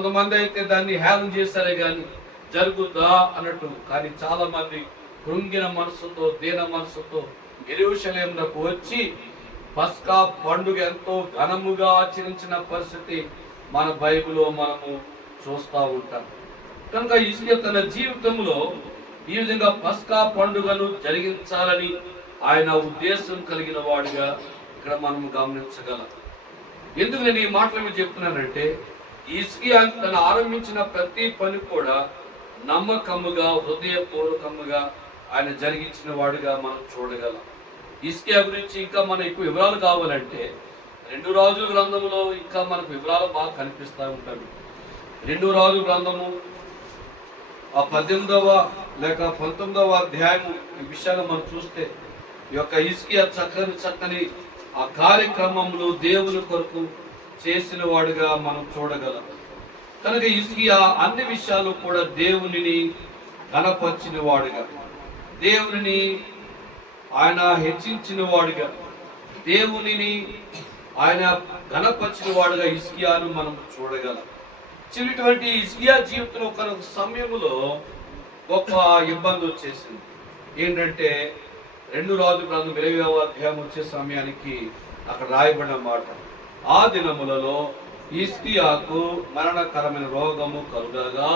కొంతమంది అయితే దాన్ని హేళన చేశారే కానీ జరుగుద్దా అన్నట్టు. కానీ చాలా మంది కృంగిన మనసుతో, దీన మనసుతో యెరూషలేమునకు వచ్చి పస్కా పండుగ ఎంతో ఘనముగా ఆచరించిన పరిస్థితి మన బైబిల్లో మనము చూస్తూ ఉంటాం. కనుక హిజ్కియా తన జీవితంలో ఈ విధంగా పస్కా పండుగను జరిగించాలని ఆయన ఉద్దేశం కలిగిన వాడిగా ఇక్కడ మనం గమనించగలం. ఎందుకు నేను ఈ మాటలు మీకు చెప్తున్నానంటే, హిజ్కియా తను ఆరంభించిన ప్రతి పని కూడా నమ్మకముగా, హృదయపూర్వకముగా ఆయన జరిగించిన వాడిగా మనం చూడగలం. హిజ్కియా గురించి ఇంకా మనకు ఎక్కువ వివరాలు కావాలంటే 2 రాజుల గ్రంథంలో ఇంకా మనకు వివరాలు బాగా కనిపిస్తూ ఉంటాయి. 2 రాజుల గ్రంథము ఆ 18వ లేక 19వ అధ్యాయము ఈ విషయాలు మనం చూస్తే ఈ యొక్క హిజ్కియా చక్కని ఆ కార్యక్రమంలో దేవుని కొరకు చేసిన వాడుగా మనం చూడగలం. కనుక హిజ్కియా అన్ని విషయాలు కూడా దేవునిని ఘనపరిచిన వాడుగా, దేవునిని ఆయన హెచ్చించిన వాడుగా, దేవునిని ఆయన ఘనపరిచిన వాడుగా హిజ్కియాను మనం చూడగలం. చిన్నటువంటి హిజ్కియా జీవితంలో ఒక సమయంలో గొప్ప ఇబ్బంది వచ్చేసింది. ఏంటంటే 2 రాజుల గ్రంథం 20వ అధ్యాయం వచ్చే సమయానికి అక్కడ రాయబడిన మాట, ఆ దినములలో హిజ్కియాకు మరణకరమైన రోగము కలుగగా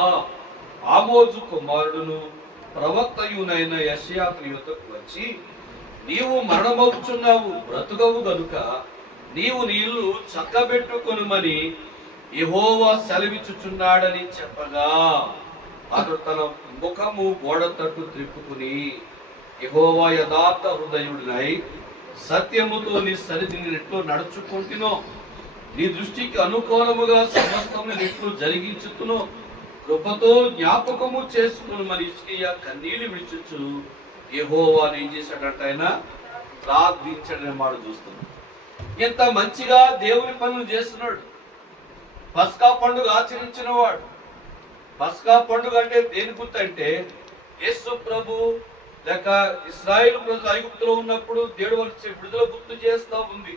ఆమోజు కుమారుడును ప్రవక్తయునైన యెషయా యుద్ధకు వచ్చి, నీవు మరణమవుచున్నావు, బ్రతుకవు గనుక నీవు నీ ఇల్లు చక్కబెట్టుకొనుమని యెహోవా సెలవిచ్చుచున్నాడని చెప్పగా, అతడు తన ముఖము గోడ తట్టు త్రిప్పుకుని, యెహోవా యథార్థ హృదయుడినై సత్యముతో నీ సన్నిధిని ఎట్లు నడుచుకుంటునో, నీ దృష్టికి అనుకూలముగా సమస్తము ఎట్లు జరిగించుతునో కృపతో జ్ఞాపకము చేసుకుని మరి హిజ్కియా కన్నీళ్లు విడిచుచు యెహోవాను ఏం చేశాడంట, ఆయన ప్రార్థించడని మాట చూస్తున్నాడు. ఇంత మంచిగా దేవుని పనులు చేస్తున్నాడు, పస్కా పండుగ ఆచరించిన వాడు. పస్కా పండుగ అంటే దేని గుర్తు అంటే, యేసు ప్రభు లేక ఇశ్రాయేలు ప్రజలు ఐగుప్తులో ఉన్నప్పుడు దేవుడు వచ్చే విడుదల గుర్తు చేస్తూ ఉంది.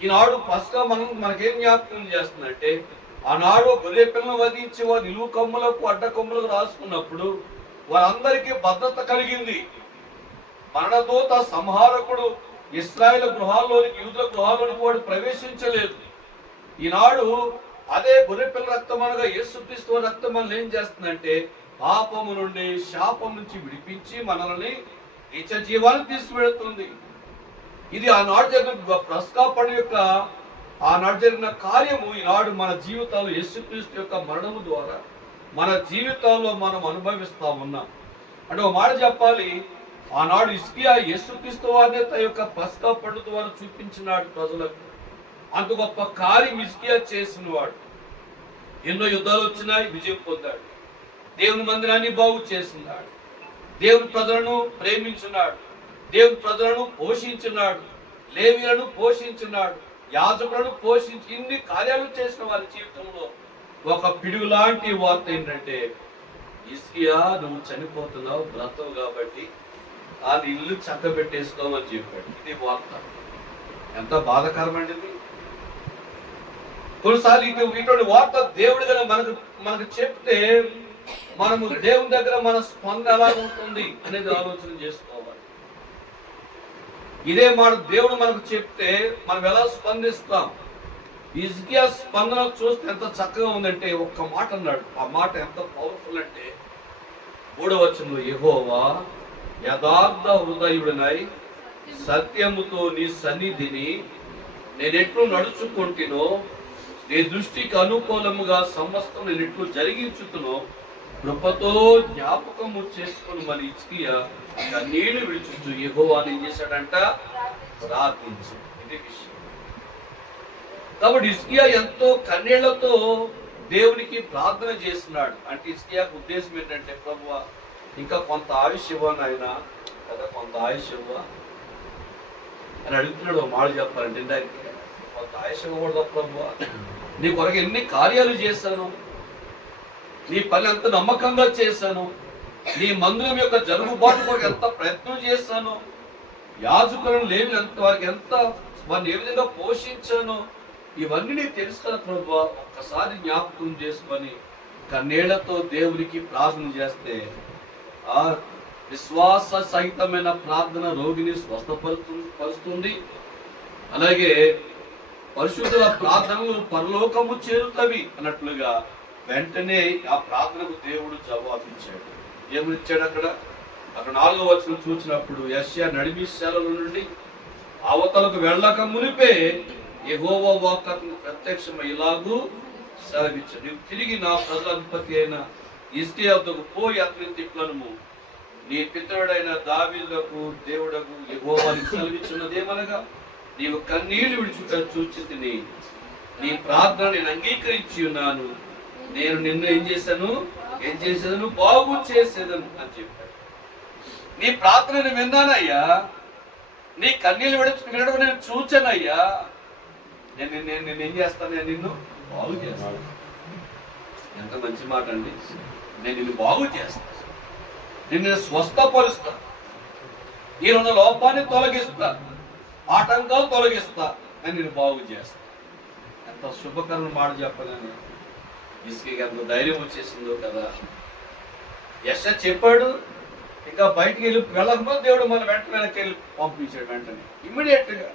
ఈనాడు పస్కా మనకేం జ్ఞాపకం చేస్తుందంటే, ఆనాడు గొర్రె పిల్లను వధించి వారు నిలువు కొమ్ములకు అడ్డ కొమ్ములకు రాసుకున్నప్పుడు వారందరికీ భద్రత కలిగింది. మరణదూత సంహారకుడు ఇశ్రాయేలు గృహాల్లోనికి, యూదుల గృహాల్లోనికి వాడు ప్రవేశించలేదు. ఈనాడు అదే గొర్రె పిల్ల రక్తం అనగా యేసుక్రీస్తు రక్తం మనల్ని ఏం చేస్తుందంటే, పాపము నుండి, శాపం నుంచి విడిపించి మనల్ని నిత్య జీవాన్ని తీసుకువెళుతుంది. ఇది ఆనాడు జరిగిన పస్కా పండుగ యొక్క ఆనాడు జరిగిన కార్యము ఈనాడు మన జీవితాల్లో యేసుక్రీస్తు యొక్క మరణము ద్వారా మన జీవితాల్లో మనం అనుభవిస్తా ఉన్నాం. అంటే ఒక మాట చెప్పాలి, ఆనాడు హిజ్కియా యేసుక్రీస్తు వారిని తన యొక్క పస్కా పండుగ ద్వారా చూపించినాడు ప్రజలకు. అంత గొప్ప కార్యం హిజ్కియా చేసిన వాడు. ఎన్నో యుద్ధాలు వచ్చినాయి, విజయం పొందాడు. దేవుని మందిరాన్ని బాగు చేస్తున్నాడు, దేవుని ప్రజలను ప్రేమించున్నాడు, దేవుని ప్రజలను పోషించున్నాడు, లేవీయులను పోషించున్నాడు, యాజకులను పోషించి ఇన్ని కార్యాలు చేసిన వారి జీవితంలో ఒక పిడుగు లాంటి వార్త ఏంటంటే, హిజ్కియా నువ్వు చనిపోతున్నావు, బ్రతవు కాబట్టి ఆ ఇల్లు చక్కబెట్టేసుకోమని చెప్పాడు. ఇది వార్త. ఎంత బాధాకరమండి ఇది. కొన్నిసార్లు ఇటువంటి వార్త దేవుడు కనుక మనకు చెప్తే మనము దేవుని దగ్గర మన స్పందన ఎలా ఉంటుంది అనేది ఆలోచన చేసుకోవాలి. ఇదే మాట దేవుడు మనకు చెప్తే మనం ఎలా స్పందిస్తాం? హిజ్కియా స్పందన చూస్తే ఎంత చక్కగా ఉందంటే, ఒక్క మాట అన్నాడు. ఆ మాట ఎంత పవర్ఫుల్ అంటే 3వ వచనంలో, యెహోవా యథార్థ హృదయుడినై సత్యముతో నీ సన్నిధిని నేనెట్లు నడుచుకుంటునో, నీ దృష్టికి అనుకూలముగా సమస్తం నేను ఎట్లు జరిగించుతునో కృపతో జ్ఞాపకము చేసుకుని మరి హిజ్కియా కన్నీళ్లు విడిచుచు యెహోవాను ఏం చేశాడంట, ప్రార్థించు. ఇది విషయం. కాబట్టి హిజ్కియా ఎంతో కన్నీళ్లతో దేవునికి ప్రార్థన చేస్తున్నాడు. అంటే హిజ్కియాకు ఉద్దేశం ఏంటంటే, ప్రభువా ఇంకా కొంత ఆయుష్ ఇవ్వను ఆయన కదా, కొంత ఆయుష్ ఇవ్వ అని అడుగుతున్నాడు. ఒక మాట చెప్పాలంటే, ఇందాక కొంత ఆయుష్ ఇవ్వకూడదు ప్రభువా, నీ కొరకు ఎన్ని కార్యాలు చేశాను, నీ పని ఎంత నమ్మకంగా చేశాను, నీ మందిరం యొక్క జరుగుబాటు కొరకు ఎంత ప్రయత్నం చేశాను, యాజకులను లేని వారికి ఎంత వారిని ఏ విధంగా పోషించాను, ఇవన్నీ నీకు తెలుసు కదా ప్రభు, ఒక్కసారి జ్ఞాపకం చేసుకొని కన్నీళ్లతో దేవునికి ప్రార్థన చేస్తే ఆ విశ్వాస సహితమైన ప్రార్థన రోగిని స్వస్థపరుస్తుంది. అలాగే పరిశుద్ధుల ప్రార్థనలు పరలోకము చేరుతవి అన్నట్లుగా వెంటనే ఆ ప్రార్థనకు దేవుడు జవాబిచ్చాడు. ఏమిచ్చాడు అక్కడ 4వ వచనం చూసినప్పుడు, యెషయా నడిమిశాలలో నుండి అవతలకు వెళ్ళక మునిపే యెహోవా వాక్కు అతనికి ప్రత్యక్షమై ఇలాగూ సెలవిచ్చాడు, నీవు తిరిగి నా ప్రజల అధిపతి అయిన హిజ్కియా వద్దకు పోయి అతని తిట్లను నీ పితరుడైన దావీదుకు దేవుడకు యెహోవానికి సెలవిచ్చున్నదేమనగా, నీవు కన్నీళ్లు విడిచుట చూచితిని, నీ ప్రార్థన నేను అంగీకరించి ఉన్నాను, నేను నిన్ను ఏం చేసేదను బాగు చేసేదను అని చెప్పాడు. నీ ప్రార్థనను విన్నానయ్యా, నీ కన్నీళ్ళు విడడం నేను చూచానయ్యా, నేను ఏం చేస్తాను, నేను నిన్ను బాగు చేస్తాను. ఎంత మంచి మాట అండి. నేను నిన్ను బాగు చేస్తాను, నిన్ను స్వస్థపరుస్తా, నీరున్న లోపాన్ని తొలగిస్తా, ఆటంకాలు తొలగిస్తా, నేను నిన్ను బాగు చేస్తా. ఎంత శుభకరమైన మాట చెప్పగానే హిజ్కియాకి ఎంత ధైర్యం వచ్చేసిందో కదా. యెషయా చెప్పాడు, ఇంకా బయటికి వెళ్ళకపోతే దేవుడు మన వెనక్కి వెళ్ళి పంపించాడు. వెంటనే ఇమ్మీడియట్ గా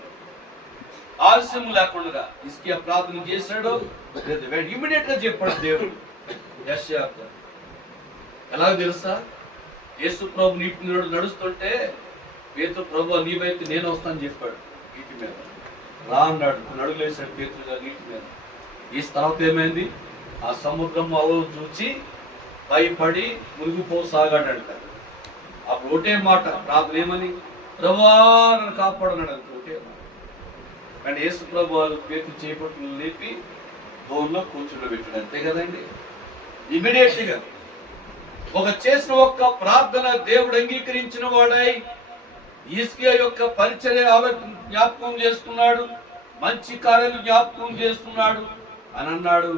ఆలస్యం లేకుండా హిజ్కియా ప్రార్థన చేశాడు, ఇమ్మీడియట్ గా చెప్పాడు దేవుడు యెషయాకు. ఎలాగో తెలుసా, యేసు ప్రభు నీటి మీద నడుస్తుంటే పేతురు, ప్రభు నీ వైపు నేను వస్తానని చెప్పాడు. నీటి మీద రా అన్నాడు, నడుగులేసాడు పేతురు గారు నీటి మీద. ఈ తర్వాత ఏమైంది, ఆ సముద్రం అలలు చూచి భయపడి మునిగిపోసాగాడంట. అప్పుడు ఒకటే మాట ప్రార్థన, ఏమని, ప్రభువా నన్ను కాపాడన్నాడు. అంత ఒకటే మాట. కానీ యేసు ప్రభు వాళ్ళు పేతురు చేపట్టును లేపి దోన్లో కూర్చోబెట్టాడు. అంతే కదండి. ఇమీడియట్ గా చేసిన ఒక్క ప్రార్థన దేవుడు అంగీకరించిన వాడై హిజ్కియా యొక్క పరిచర్య జ్ఞాపకం చేసుకున్నాడు, మంచి కార్యాలు జ్ఞాపకం చేసుకున్నాడు అని అన్నాడు.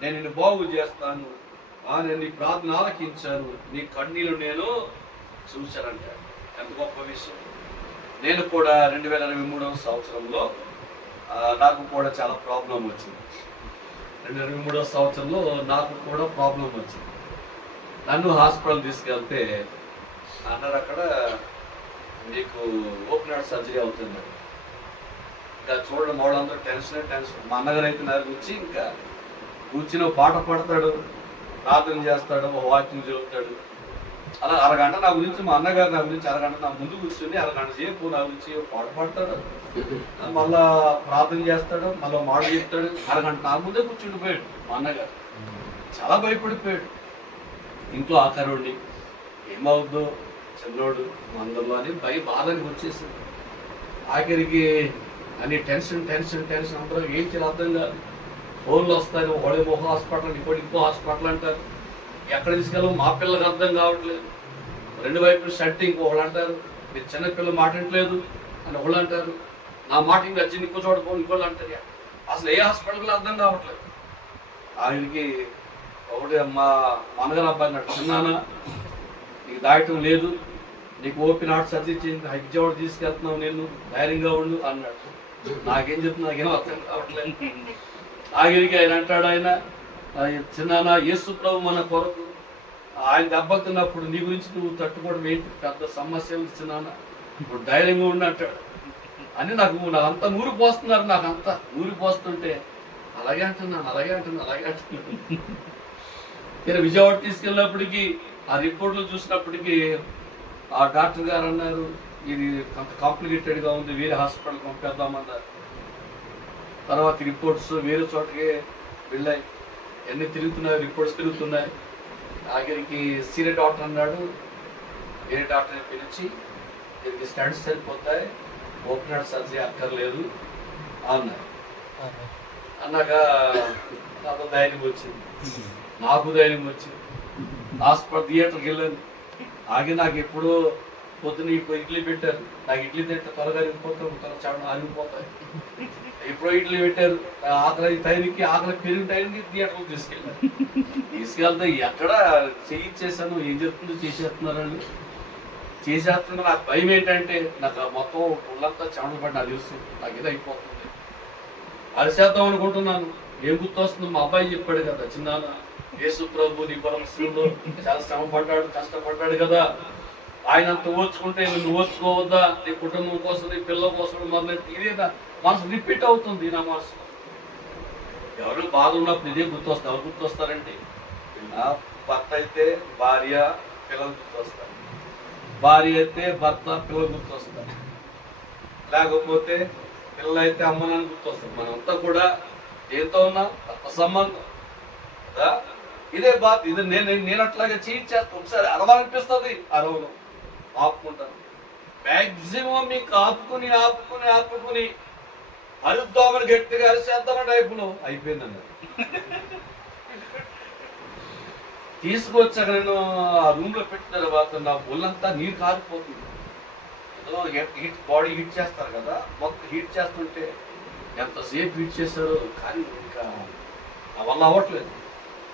నేను నిన్ను బాగు చేస్తాను, నేను నీ ప్రార్థన ఆలకించాను, నీ కన్నీళ్ళు నేను చూశానంటాడు. ఎంత గొప్ప విషయం. నేను కూడా 2023వ సంవత్సరంలో నాకు కూడా చాలా ప్రాబ్లం వచ్చింది. 2023వ సంవత్సరంలో నాకు కూడా ప్రాబ్లం వచ్చింది. నన్ను హాస్పిటల్ తీసుకెళ్తే అన్నారు, అక్కడ మీకు ఓపెన్ హార్ట్ సర్జరీ అవుతుంది. ఇంకా చూడడం వాళ్ళందరూ టెన్షన్. మా అన్నగారు అయితే నా గురించి ఇంకా కూర్చుని పాట పాడతాడు, ప్రార్థన చేస్తాడు, వాక్యం చదువుతాడు. అలా అరగంట నా గురించి, మా అన్నగారు నా గురించి అరగంట నా ముందు కూర్చుని అరగంట సేపు నా గురించి పాట పాడతాడు, మళ్ళా ప్రార్థన చేస్తాడు, మళ్ళీ మాట చెప్తాడు. అరగంట నా ముందే కూర్చుండిపోయాడు మా అన్నగారు. చాలా భయపడిపోయాడు. ఇంట్లో ఆఖరుండి ఏమవుద్దో చంద్రుడు అందరిలో అని బాధని వచ్చేసింది. ఆఖరికి అన్ని టెన్షన్ అందరూ ఏం చేయాలి అర్థం కాదు. ఫోన్లు వస్తాయి, ఒకడేమో హాస్పిటల్, ఇంకో హాస్పిటల్ అంటారు. ఎక్కడ తీసుకెళ్ళాము మా పిల్లలకు అర్థం కావట్లేదు. 2 వైపులు షట్టింగ్ ఒకళ్ళు అంటారు, మీరు చిన్నపిల్లలు మాట వింటలేదు అని ఒకళ్ళు అంటారు, నా మాట ఇంకా వచ్చింది ఇంకో చోట పోయి ఇంకోళ్ళు అంటారు. అసలు ఏ హాస్పిటల్కి అర్థం కావట్లేదు. ఆయనకి ఒకటి మా అన్నగారు అబ్బాయి అన్నాడు, చిన్నానా నీకు దాయటం లేదు, నీకు ఓపెన్ హార్ట్ సర్జరీ చేయింది, హైజావాడ తీసుకెళ్తున్నావు, నేను ధైర్యంగా ఉండు అన్నాడు. నాకేం చెప్తున్నా, నాకేమో అర్థం కావట్లేదు. ఆఖరికి ఆయన అంటాడు, ఆయన చిన్నానా యేసు ప్రభు మన కొరకు ఆయన దెబ్బతిన్నప్పుడు నీ గురించి నువ్వు తట్టుకోవడం ఏంటి పెద్ద సమస్య ఉంది చిన్నానా, ఇప్పుడు ధైర్యంగా ఉండి అంటాడు. అని నాకంతా ఊరిపోస్తున్నారు, నాకంతా ఊరిపోస్తుంటే అలాగే అంటున్నాను. నేను విజయవాడ తీసుకెళ్ళినప్పటికీ ఆ రిపోర్ట్లు చూసినప్పటికీ ఆ డాక్టర్ గారు అన్నారు, ఇది కొంత కాంప్లికేటెడ్గా ఉంది, వేరే హాస్పిటల్కి పంపేద్దామన్నారు. తర్వాత రిపోర్ట్స్ వేరే చోటకి వెళ్ళాయి, ఎన్ని తిరుగుతున్నాయి, రిపోర్ట్స్ తిరుగుతున్నాయి. ఆఖరికి సీనియర్ డాక్టర్ అన్నాడు, వేరే డాక్టర్ని పిలిచి దీనికి స్టంట్స్ సరిపోతాయి, ఓపెన్ హార్ట్ సర్జరీ అక్కర్లేదు అన్నారు. అన్నాక నాకు ధైర్యం వచ్చింది, హాస్పిటల్ థియేటర్కి వెళ్ళాను. నాకు ఎప్పుడో పొద్దున ఇడ్లీ పెట్టారు, నాకు ఇడ్లీ తింటే త్వరగా అరిగిపోతాను, చాలా అరిగిపోతాయి. ఎప్పుడో ఇడ్లీ పెట్టారు, ఆకలి పెరిగిన టైంకి థియేటర్కి తీసుకెళ్తే ఎక్కడ చేయించేసాను, ఏం చెప్తుందో చేసేస్తున్నారని చేసేస్తున్నా. నాకు భయం ఏంటంటే నాకు మొత్తం ఒళ్ళంతా చెమట పడి నాకు తెలుసు, నాకు ఏదో అయిపోతుంది. అరిసేద్దాం అనుకుంటున్నాను. ఏం గుర్తొస్తుంది, మా అబ్బాయి చెప్పాడు కదా చిన్నాన్న, యేసు ప్రభు నీ పరమశివుడు చాలా శ్రమ పడ్డాడు, కష్టపడ్డాడు కదా, ఆయన అంత ఓర్చుకుంటే నువ్వు ఓర్చుకోవద్దా, నీ కుటుంబం కోసం, నీ పిల్లల కోసం, మరి ఇదేదా మనసు రిపీట్ అవుతుంది నా మనసు. ఎవరు బాధ ఉన్నప్పుడు ఇదే గుర్తొస్తారు. ఎవరు గుర్తొస్తారండి? భర్త అయితే భార్య, పిల్లలు గుర్తొస్తారు. భార్య అయితే భర్త, పిల్లలు గుర్తొస్తారు. లేకపోతే పిల్లలు అయితే అమ్మ నాన్న గుర్తొస్తారు. మనంతా కూడా దేంతో ఉన్నాం? రక్త సంబంధం కదా. ఇదే బాధ. ఇది నేను అట్లాగే చేయించేస్తాను. ఒకసారి అరవాలనిపిస్తుంది, అరవను, ఆపుకుంటాను. మ్యాక్సిమం మీకు ఆపుకుని ఆపుకుని ఆపుకుని అరుద్దామని గట్టిగా అరిసేద్దామని టైపులో అయిపోయిందండి. తీసుకొచ్చాక నేను ఆ రూమ్ లో పెట్టిన తర్వాత నా ఒళ్ళంతా నీరు కారిపోతుంది. ఏదో బాడీ హీట్ చేస్తారు కదా, మొత్తం హీట్ చేస్తుంటే ఎంతసేపు హీట్ చేశారో, కానీ ఇంకా నా వల్ల అవ్వట్లేదు.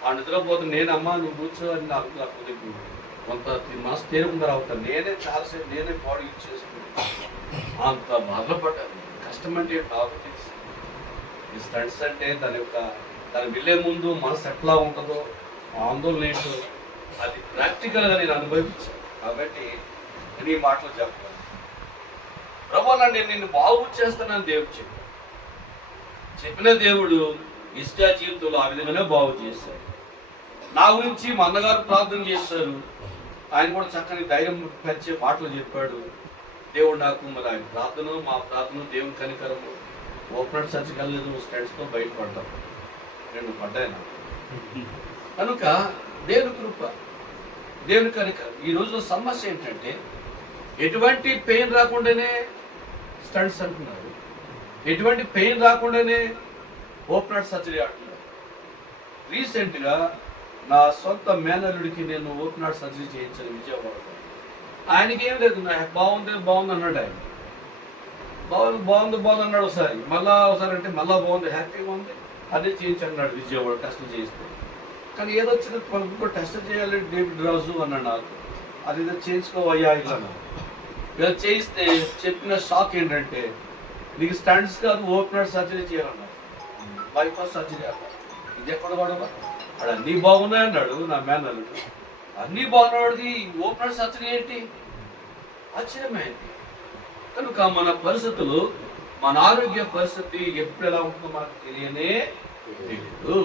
ఆ నిద్రపోతే నేను అమ్మ నువ్వు కూర్చో అని నాకు కొంత మనసు తేరుకుందా అవుతాను. నేనే చాలాసేపు నేనే బాడీ హీట్ చేసుకుంటాను. అంత బాధపడ్డాను. కష్టం అంటే కాబట్టి ఈ స్టంట్స్ అంటే దాని వెళ్ళే ముందు మనసు ఎట్లా ఉంటుందో, ఆందోళన ఏంటో అది ప్రాక్టికల్గా నేను అనుభవించాను. కాబట్టి నేను ఈ మాటలు చెప్పాను. ప్రభు నేను నిన్ను బాగు చేస్తానని దేవుడు చెప్పిన దేవుడు హిజ్కియా జీవితంలో ఆ విధంగానే బాగు చేశారు. నా గురించి మా అన్నగారు ప్రార్థన చేశారు. ఆయన కూడా చక్కని ధైర్యం పరిచే మాటలు చెప్పాడు. దేవుడు నాకు మరి ఆయన ప్రార్థన, మా ప్రార్థన, దేవుని కనికరము, ఓపెన్ సర్చ్ కలలేదు, స్టడ్స్తో బయటపడ్డాం. రెండు పడ్డాయి నాకు. కనుక దేవుని కృప, దేవుని కనికరం. ఈ రోజులో సమస్య ఏంటంటే ఎటువంటి పెయిన్ రాకుండానే స్టంట్స్ అంటున్నారు, ఎటువంటి పెయిన్ రాకుండానే ఓపెన్ సర్జరీ అంటున్నారు. రీసెంట్గా నా సొంత మేనల్లుడికి నేను ఓపెన్ హార్ట్ సర్జరీ చేయించాను విజయవాడలో. ఆయనకి ఏం లేదు, నా బాగుంది అన్నాడు. ఆయన బాగుంది అన్నాడు ఒకసారి, మళ్ళా ఒకసారి అంటే మళ్ళా బాగుంది, హ్యాపీగా ఉంది, అదే చేయించన్నాడు విజయవాడ టెస్ట్ చేయిస్తే. కానీ ఏదో వచ్చిన మనకు టెస్ట్ చేయాలి డేవిడ్ రాజు అన్నాడు నాకు. అది ఏదో చేయించుకోవయ్యా ఇలా చేయిస్తే చెప్పిన షాక్ ఏంటంటే నీకు స్టంట్స్ కాదు ఓపెన్ హార్ట్ సర్జరీ చేయాలన్నాడు, బైపాస్ సర్జరీ అన్నాడు. ఇది ఎక్కడ కూడా అక్కడ అన్నీ బాగున్నాయన్నాడు నా మేనల్లుడు. అన్నీ బాగున్నవాడికి ఓపెన్ హార్ట్ సర్జరీ ఏంటి? ఆశ్చర్యమైంది. కనుక మన పరిస్థితులు, మన ఆరోగ్య పరిస్థితి ఎప్పుడు ఎలా ఉంటుందో మనకు తెలియదు.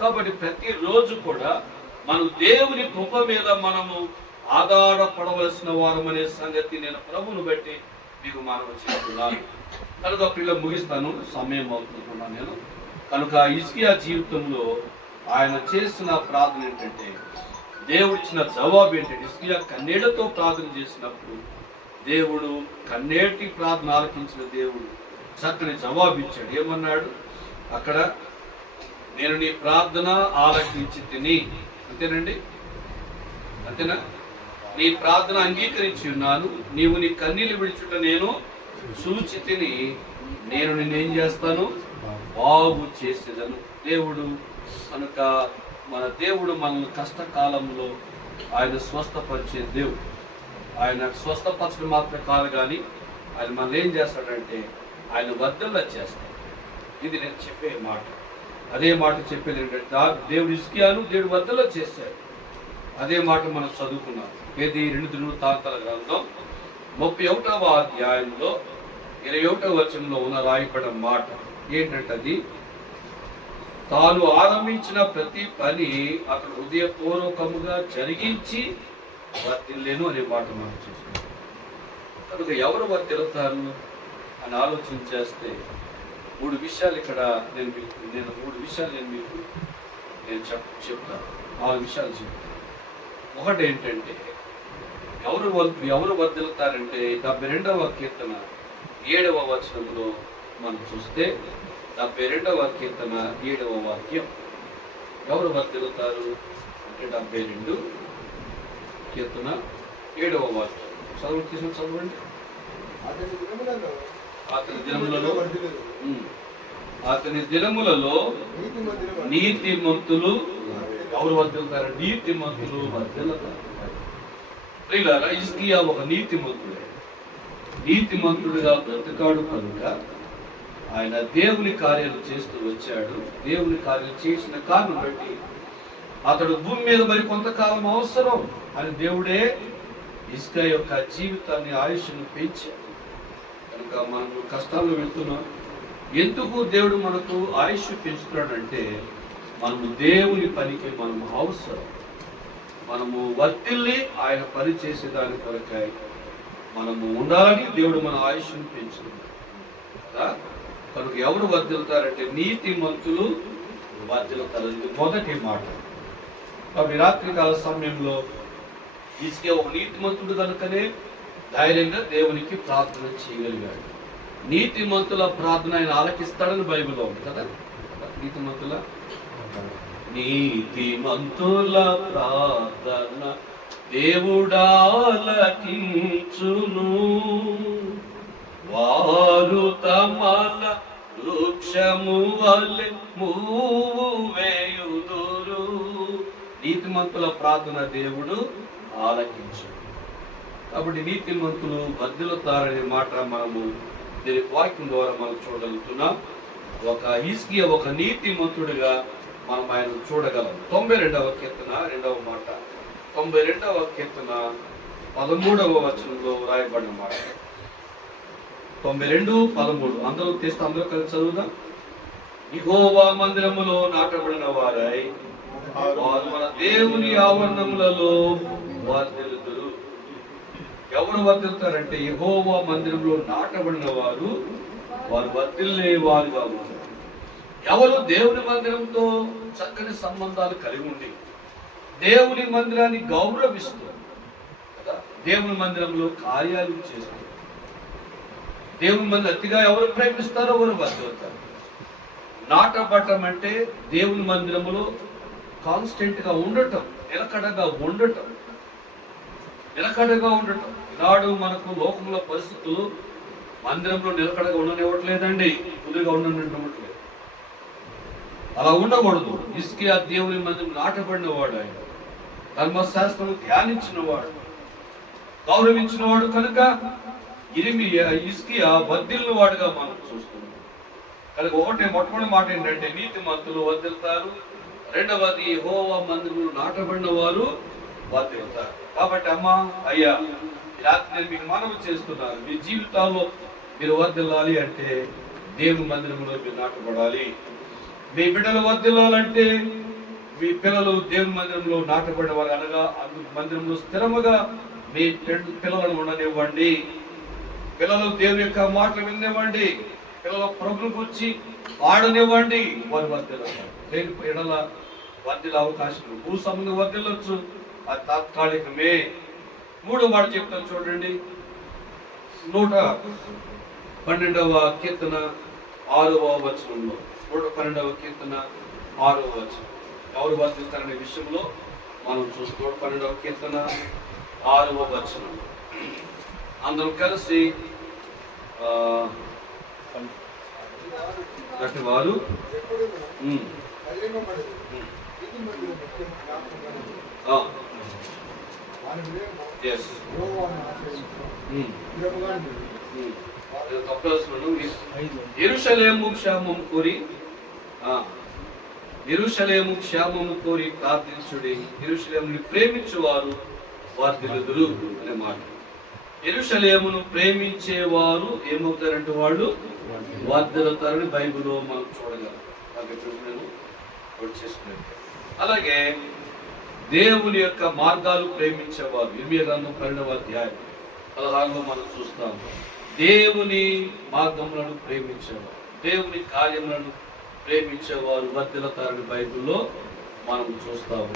కాబట్టి ప్రతిరోజు కూడా మనం దేవుని కృప మీద మనము ఆధారపడవలసిన వారం అనే సంగతి నేను ప్రభువును బట్టి మీకు మనవి చేస్తున్నాను. కనుక పిల్ల ముగిస్తాను, సమయం అవుతున్నాను నేను. కనుక హిజ్కియా జీవితంలో ఆయన చేసిన ప్రార్థన ఏంటంటే, దేవుడు ఇచ్చిన జవాబు ఏంటంటే, హిజ్కియా కన్నీళ్లతో ప్రార్థన చేసినప్పుడు దేవుడు కన్నేటి ప్రార్థన ఆలకించిన దేవుడు చక్కని జవాబు ఇచ్చాడు. ఏమన్నాడు అక్కడ? నేను నీ ప్రార్థన ఆలకించి తిని, అంతేనండి, అంతేనా? నీ ప్రార్థన అంగీకరించి ఉన్నాను, నీవు నీ కన్నీళ్ళు విడిచుట నేను చూచి తిని, నేను నిన్నేం చేస్తాను? బాగు చేసేదను. దేవుడు కనుక మన దేవుడు మనల్ని కష్టకాలంలో ఆయన స్వస్థపరిచే దేవుడు. ఆయన స్వస్థపరచడం మాత్రం కాదు, కానీ ఆయన మనల్ని ఏం చేస్తాడంటే ఆయన వర్ధంలా చేస్తాడు. ఇది నేను చెప్పే మాట. అదే మాట చెప్పేది ఏంటంటే దేవుడు హిజ్కియాను దేవుడు వర్ధంలా చేశాడు. అదే మాట మనం చదువుకున్నాం. ఏది 2 దినవృత్తాంతాల గ్రంథం 31వ అధ్యాయంలో 21వ వచనంలో ఉన్న రాయబడిన మాట ఏంటంటే, అది తాను ఆరంభించిన ప్రతి పని అతడు హృదయపూర్వకముగా జరిగించి వర్తిల్లేను అనే మాట మనం చూస్తున్నాం. కనుక ఎవరు వర్తిల్లుతారు అని ఆలోచన చేస్తే 3 విషయాలు ఇక్కడ నేను 3 విషయాలు మీకు చెప్తాను. 4 విషయాలు చెప్తాను. ఒకటి ఏంటంటే ఎవరు వర్ధిల్లుతారంటే 72వ కీర్తన 7వ వచనంలో మనం చూస్తే 72వ కీర్తన 7వ వాక్యం ఎవరు వర్ధిల్లుతారు అంటే 72 కీర్తన 7వ వాక్యం చదవండి. అతని దినములలో నీతిమంతులు ఎవరు వర్ధిల్లుతారు? నీతిమంతులు వర్ధిల్లుతారు. ప్రియులారా, హిజ్కియా ఒక నీతిమంతుడుగా బ్రతికాడు కనుక ఆయన దేవుని కార్యాలు చేస్తూ వచ్చాడు. దేవుని కార్యాలు చేసిన కారణం బట్టి అతడు భూమి మీద మరి కొంతకాలం అవసరం అని దేవుడే ఇస్కా యొక్క జీవితాన్ని, ఆయుష్ను పెంచాడు. కనుక మనం కష్టాల్లో వెళ్తున్నాం. ఎందుకు దేవుడు మనకు ఆయుష్ పెంచుతున్నాడంటే మనము దేవుని పనికి మనము అవసరం. మనము వర్తిల్లి ఆయన పని చేసేదాని కొరకై మనము ఉండాలని దేవుడు మన ఆయుష్ను పెంచుతున్నాడు కదా. కనుక ఎవరు వర్ధిల్తారంటే నీతిమంతులు వర్ధిల్తారు. ఇది మొదటి మాట. కాబట్టి రాత్రికాల సమయంలో ఇసుకే ఒక నీతిమంతుడు కనుకనే ధైర్యంగా దేవునికి ప్రార్థన చేయగలిగాడు. నీతిమంతుల ప్రార్థన ఆయన ఆలకిస్తాడని బైబిల్లో ఉంది కదా. నీతిమంతుల ప్రార్థన దేవుడాలకించును, వారు తమల వృక్షము వలె మూవేయుదురు. నీతిమంతుల ప్రార్థన దేవుడు ఆలకించు. కాబట్టి నీతిమంతులు వర్ధిల్లుతారనే మాట మనము దీని వాక్యం ద్వారా మనం చూడగలుగుతున్నాం. ఒక హిజ్కియా ఒక నీతిమంతుడిగా మనం ఆయన చూడగలం. 92వ కీర్తన 2వ మాట, 92వ కీర్తన 13వ వచనంలో రాయబడిన మాట. 92:13 అందరూ తీస్తే అందరూ కలిసి చదువుదాం. యెహోవా మందిరములో నాటబడిన వారై వారు మన దేవుని ఆవరణములలో వర్ధిల్లుదురు. ఎవరు వర్ధిల్లుతారంటే యెహోవా మందిరంలో నాటబడిన వారు వర్ధిల్లే వారుగా ఉన్నారు. ఎవరు దేవుని మందిరంతో చక్కని సంబంధాలు కలిగి ఉండి దేవుని మందిరాన్ని గౌరవిస్తూ కదా, దేవుని మందిరంలో కార్యాలు చేస్తారు. దేవుని మందిరం అతిగా ఎవరు ప్రేమిస్తారో వారు వర్ధిల్లుతారు. నాటబడటం అంటే దేవుని మందిరములో కాన్స్టెంట్గా ఉండటం, నిలకడగా ఉండటం. ఈనాడు మనకు లోకంలో పరిస్థితులు మందిరంలో నిలకడగా ఉండనివ్వట్లేదండి, కుదురుగా ఉండనివ్వట్లేదు. అలా ఉండకూడదు. హిజ్కియా దేవుని మందిరం నాటబడిన వాడు, ఆయన ధర్మశాస్త్రం ధ్యానించిన వాడు, గౌరవించిన వాడు. కనుక హిజ్కియా వర్ధిల్లిన వాడుగా మనం చూస్తున్నాం. కనుక మొట్టమొదటి మాట ఏంటంటే నీతిమంతులు వర్ధిల్తారు. రెండవది యెహోవా మందిరంలో నాటబడిన వారు వర్ధిల్తారు. కాబట్టి అమ్మా, అయ్యా, రాత్రి నేను మీకు మనవి చేస్తున్నాను, మీ జీవితాల్లో మీరు వర్ధిల్లాలి అంటే దేవుని మందిరంలో మీరు నాటబడాలి. మీ బిడ్డలు వర్ధిల్లాలంటే మీ పిల్లలు దేవుని మందిరంలో నాటబడిన వారు, అనగా మందిరంలో స్థిరముగా మీ పిల్లలను ఉండనివ్వండి. పిల్లలు దేవుని యొక్క మాటలు వినివ్వండి. పిల్లల ప్రభుని గురించి ఆడనివ్వండి. వారు వర్ధిల్లాలి. లేని ఎడల వర్ధిల్లే అవకాశం, భూ సంబంధం వర్ధిల్లొచ్చు, అది తాత్కాలికమే. 3వ మాట చెప్తాను చూడండి. 112వ కీర్తన 6వ వచనంలో, 112వ కీర్తన 6వ వచనం ఎవరు వర్ధిల్తారనే విషయంలో మనం చూస్తాం. 112వ కీర్తన 6వ వచనం అందరం కలిసి అటు వారు యెరూషలేము క్షేమము కోరి ప్రార్థించుడి. యెరూషలేముని ప్రేమించువారు వర్ధిల్లుదురు అనే మాట. యెరూషలేమును ప్రేమించేవారు ఏమవుతారంటే వాళ్ళు వర్ధిల్లుతారని బైబిల్లో మనం చూడగలం. అలాగే దేవుని యొక్క మార్గాలు ప్రేమించేవారు ఇర్మియా గ్రంథం 12వ అధ్యాయం 16లో మనం చూస్తాం. దేవుని మార్గములను ప్రేమించేవారు, దేవుని కార్యములను ప్రేమించేవారు వర్ధిల్లుతారని బైబిల్లో మనం చూస్తాము.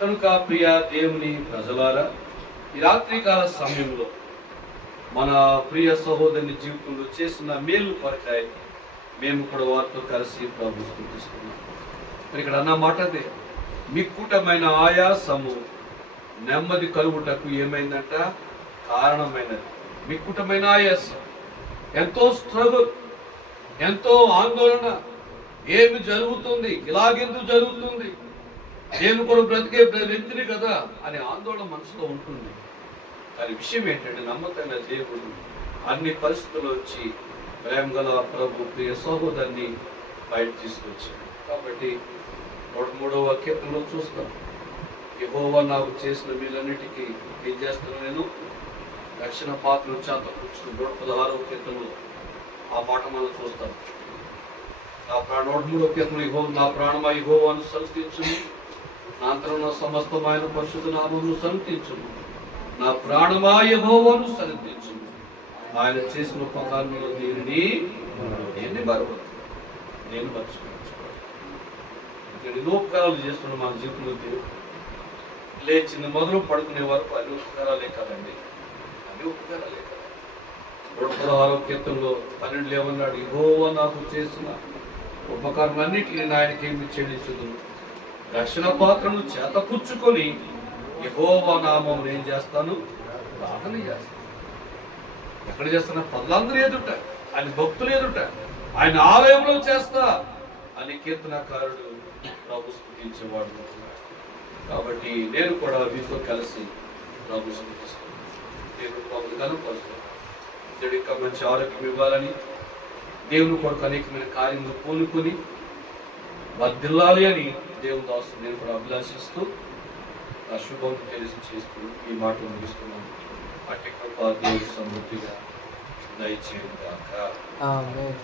కనుక ప్రియ దేవుని ప్రజలారా, ఈ రాత్రికాల సమయంలో మన ప్రియ సహోదరుని జీవితంలో చేసిన మేలు కొరకాయ మేము కూడా వారితో కలిసి ప్రభు స్తుతిస్తున్నాం. ఇక్కడ అన్న మాట అదే, మిక్కుటమైన ఆయాసము నెమ్మది కలుగుటకు ఏమైందంట కారణమైనది. మిక్కుటమైన ఆయాసం, ఎంతో స్ట్రగుల్, ఎంతో ఆందోళన. ఏమి జరుగుతుంది, ఇలాగెందుకు జరుగుతుంది, నేను కూడా బ్రతికే వ్యక్తిని కదా అనే ఆందోళన మనసులో ఉంటుంది. కానీ విషయం ఏంటంటే నమ్మకమైన దేవుడు అన్ని పరిస్థితుల్లో వచ్చి ప్రేమ గల ప్రభు ప్రియ సహోదరిని బయట తీసుకొచ్చాడు. కాబట్టి 3వ కీర్తనలో చూస్తాం, యెహోవా నాకు చేసిన వీళ్ళన్నిటికీ ఏం చేస్తాను నేను రక్షణ పాత్రను చేత కూర్చుని 16వ కీర్తనలో ఆ మాట మనం చూస్తాం. నా 3వ కీర్తన, నా ప్రాణమా యెహోవాను సన్నుతించుము, నా అంతరంగ సమస్తమైన పరిశుద్ధ నామమును సన్నుతించుము. నా ప్రాణమా యెహోవాను సన్నుతించుము, ఆయన చేసిన ఉపకారంలో దేన్ని మరవదు, నేను మర్చిపోయించుకోవాలి. ఎన్నో ఉపకారాలు చేస్తున్న మన జీవితంలో దేవుడు లేచిన మొదలు పడుకునే వరకు అన్ని ఉపకారాలే కదండి, అన్ని ఉపకారాలే కదా. 16వ కీర్తనలో 12 ఏమన్నాడు, యెహోవా నాకు చేసిన ఉపకారమన్నిటిని నేను ఆయనకేమి చెల్లించుదును. రక్షణ పాత్రను చేతపుచ్చుకొని యెహోవా నామం ఏం చేస్తాను, ప్రార్థన చేస్తాను. ఎక్కడ చేస్తున్నా? ప్రజలందరూ ఎదుట, ఆయన భక్తులు ఎదుట, ఆయన ఆలయంలో చేస్తా అని కీర్తనకారుడు ప్రభు స్తుతించేవాడు. కాబట్టి నేను కూడా మీతో కలిసి ప్రభు స్తుతిస్తాను. దేవుడు ప్రభుని కనుపరుస్తాను. దేవుడు ఇంకా మంచి ఆరోగ్యం ఇవ్వాలని, దేవుని కొరకు అనేకమైన కార్యములు పూనుకొని వర్ధిల్లాలి అని దేవుని దాసు నేను కూడా అభిలాషిస్తూ ఆ శుభం చేస్తూ ఈ మాట ముగిస్తున్నాను. అట్టి కృప దేవుడు సమృద్ధిగా దయచేయుగాక. ఆమేన్.